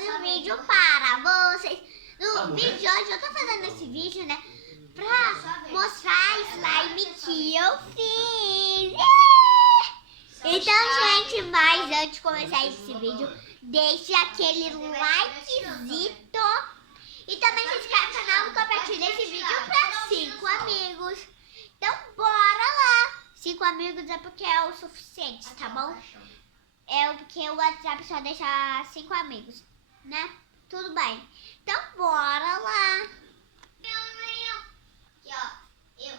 um vídeo para vocês. No vídeo de hoje eu tô fazendo esse vídeo, né, pra mostrar a slime que eu fiz. Então, gente, mas antes de começar esse vídeo, deixe aquele likezito. E também se inscreve no canal e compartilha esse vídeo pra 5 amigos. Então, bora lá. 5 amigos é porque é o suficiente, tá bom? É porque o WhatsApp só deixa 5 amigos, né? Tudo bem. Então, bora lá. Aqui, ó. Eu.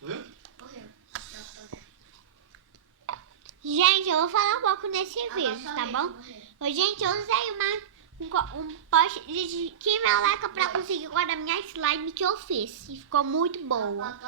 Morreu? Morreu. Gente, eu vou falar um pouco nesse vídeo, tá bom? Gente, eu usei um pote de quimelaca pra conseguir guardar minha slime que eu fiz. E ficou muito boa.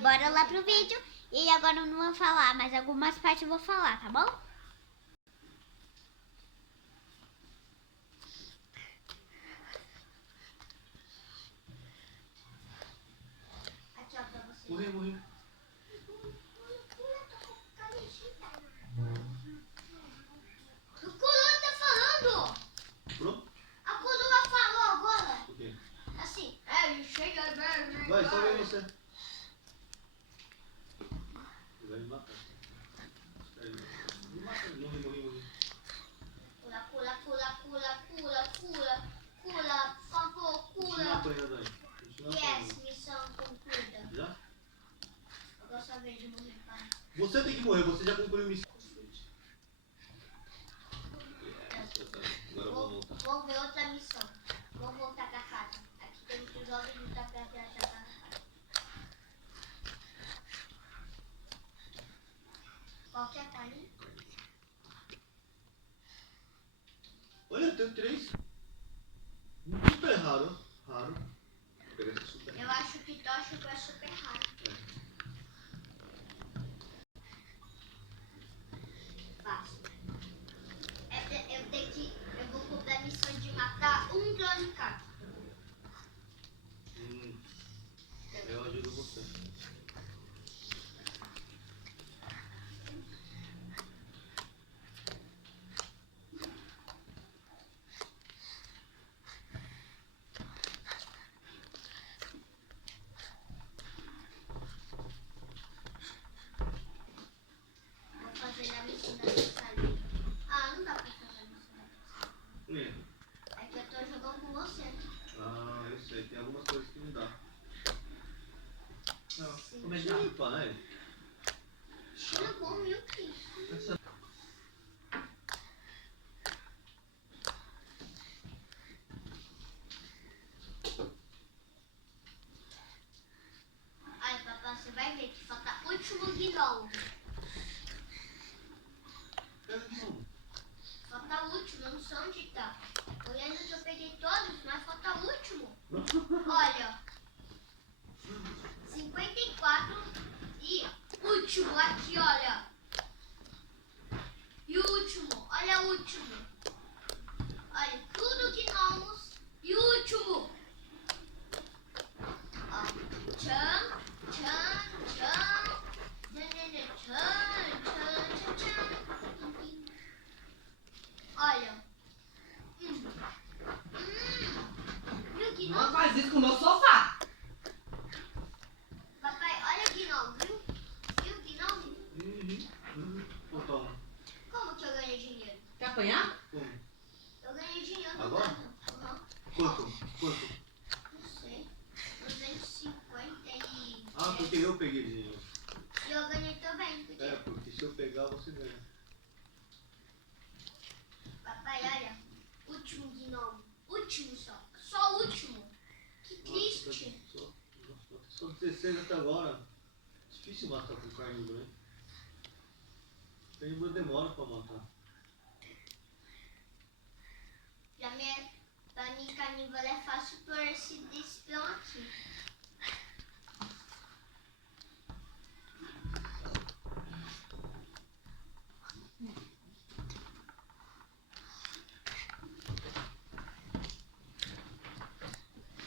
Bora lá pro vídeo. E agora eu não vou falar, mas algumas partes eu vou falar, tá bom? Aqui, ó, pra você. Morreu. O Coroa tá falando! Pronto? A Coroa falou agora! O quê? Assim. Vai, só vem você. Vai me matar. Me mata. Morri. Cura, por favor, Continua cura. apanhando aí. Continua Yes, apanhando. missão concluída. Já? Agora só vez de morrer, pai. Você tem que morrer, você já concluiu a missão. Agora eu vou voltar. Vou ver outra missão. Vou voltar pra casa. Aqui tem um episódio de lutar pra viajar pra casa. Qualquer coisa. Olha, eu tenho 3. Super raro. Raro. Vou pegar esse super Eu raro. acho que tóxico é super raro. Fácil. Eu vou cumprir a missão de matar um clone de carro. Eu ajudo você. Vou fazer a missão da salinha. Ah, não dá pra fazer a missão da salinha. É que eu tô jogando com você. Ah, eu sei. Tem algumas coisas que não dá. Não. Sim. Como é que é, pai? Cheira bom, Milky. Ai, papai, você vai ver que falta o último gnomo. Falta o último, eu não sei onde tá. Olhando que eu peguei todos, mas falta o último. Olha, 54 e último aqui, olha. E o último, olha o último. Olha, tudo gnomos e o último. Ó, tchan, tchan, tchan. Tchan, tchan, tchan. Olha. E o gnomo? Não faz isso com o meu sofá. Papai, olha o gnomo, viu? Viu o gnomo? Toma. Como que eu ganhei dinheiro? Quer apanhar? Como? Eu ganhei dinheiro no Agora? cartão. Uhum. Quanto? Não sei. 250 e... Ah, porque eu peguei dinheiro. E eu ganhei também, porque... É, porque se eu pegar, você ganha. Papai, olha. Último gnomo. Último só. Só o último. Que triste. Só 16 até agora. Difícil matar com carnívoro, hein? Carnívoro demora pra matar. Pra mim, carnívoro é fácil por esse espião aqui.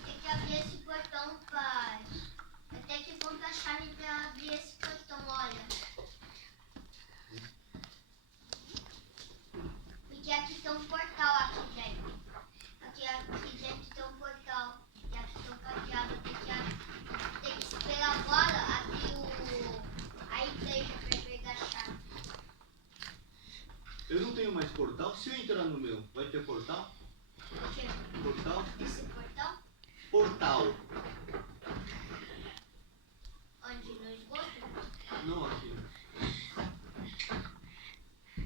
Tem que abrir esse portão, pai. Vai ter que comprar chave pra abrir esse portão, olha. Porque aqui tem um portal aqui dentro. Aqui dentro tem um portal. E aqui tem um cadeado. Tem que esperar agora abrir a igreja pra pegar a chave. Eu não tenho mais portal. Se eu entrar no meu, vai ter portal? O quê? Portal? Esse portal? Portal. Onde? No esgoto? Não aqui.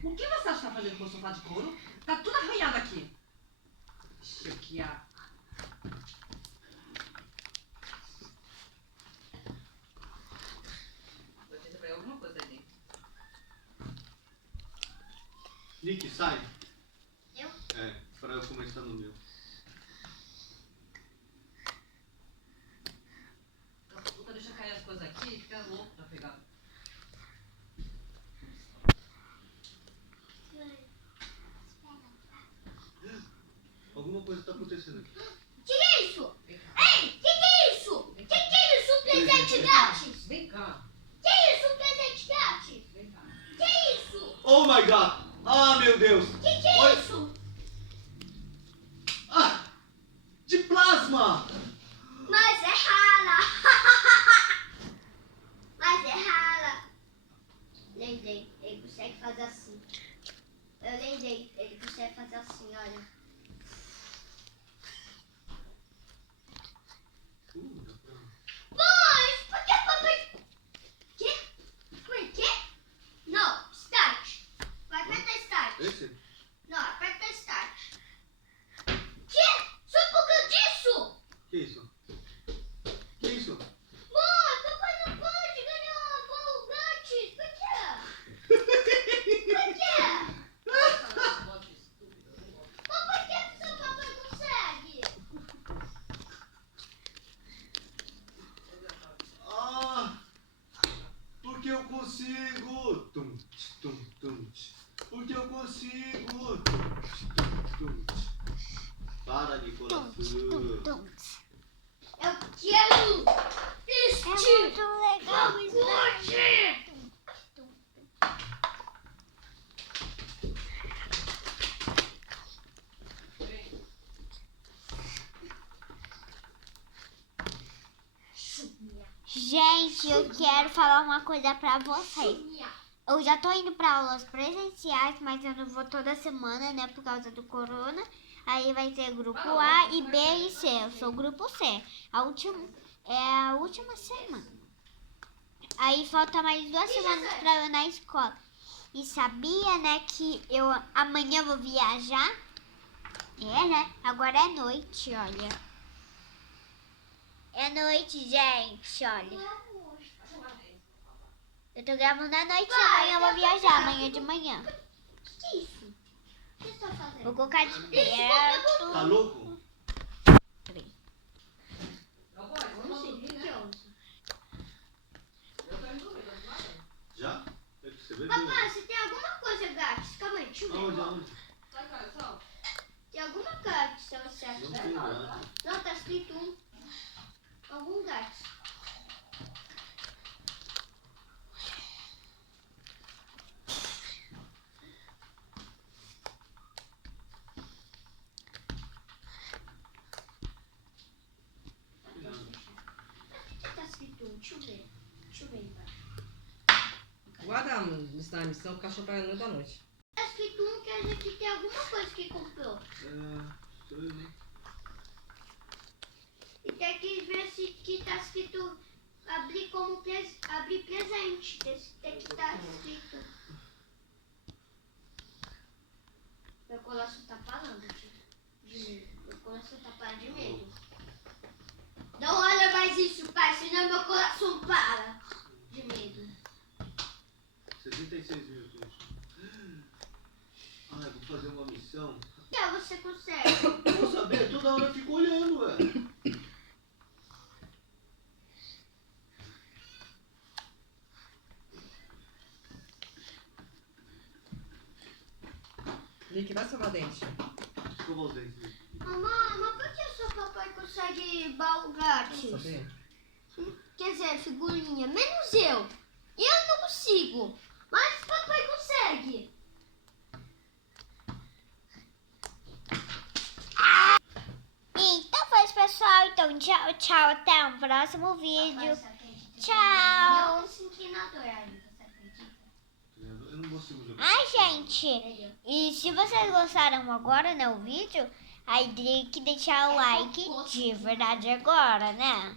O que você acha que tá fazendo com o sofá de couro? Tá tudo arranhado aqui. Ixi, aqui, ó. Vou tentar pegar alguma coisa ali. Nick, sai. Eu? É, pra eu começar no meu. Puta, deixa cair as coisas aqui e fica louco pra pegar. Alguma coisa tá acontecendo aqui. Que é isso? Ei, que é isso? Que é isso? Presente grátis? Vem cá. Que é isso? Presente grátis? Vem cá. Que é isso? Oh my god! Ah, meu Deus! Que é Olha- isso? Ah! De plasma! Mas é rala. Mas é rala. Lembrei, ele consegue fazer assim. Eu lembrei, ele consegue fazer assim, olha. Dá pra... Mas, por que papai... Quê? Por quê? Não, start. Vai apertar start. Esse? Não, aperta start. Quê? Só por causa disso? Que isso? Que isso? Mãe, papai não pode ganhar bolo grátis. Por quê? Por quê? Papai quer que seu papai consegue. Ah! Porque eu consigo! Tum, tch, tum, tum, tch. Porque eu consigo! Tum, tch, tum, tch. Para, Nicolas. Eu quero este. muito legal pacote. Gente, eu quero falar uma coisa pra vocês. Eu já tô indo pra aulas presenciais, mas eu não vou toda semana, né, por causa do corona. Aí vai ter grupo A e B e C. Eu sou grupo C. É a última semana. Aí falta mais 2 semanas pra eu ir na escola. E sabia, né, que eu amanhã vou viajar? É, né? Agora é noite, olha. É noite, gente, olha. Eu tô gravando à noite e amanhã eu vou viajar, amanhã de manhã. O que é isso? O que você tá fazendo? Vou colocar de perto. Tá louco? Peraí. Não sei, o que é isso? Já? É que você bebeu? Papai, você tem alguma coisa grátis? Calma aí, deixa eu ver. Aonde, aonde? Tem alguma grátis, se eu certo. Não tem nada. Não, tá escrito algum grátis. Tá escrito deixa eu ver. Deixa eu ver embaixo. Guarda na missão, o cachorro pega da noite. Tá escrito quer dizer que tem alguma coisa que comprou. Estranho, né? E tem que ver se que tá escrito abrir como abrir presente. Tem que estar escrito. Meu coração tá falando de medo. Meu coração tá parando de medo. Não olha mais isso, pai, senão meu coração para de medo. 66 mil pontos. Ah, eu vou fazer uma missão. Que você consegue? Eu vou saber, toda hora eu fico olhando, ué. Nick, vai escovar dente. Escova os dentes. Mamãe, mas por que o seu papai consegue baú grátis? Sabia? Quer dizer, figurinha, menos eu. Eu não consigo, mas papai consegue. tchau, até o próximo vídeo. Eu Tchau. não senti na dor ainda, você acredita? Eu não consigo jogar. Ai, gente, e se vocês gostaram agora, né, o vídeo, aí tem que deixar o like de verdade agora, né?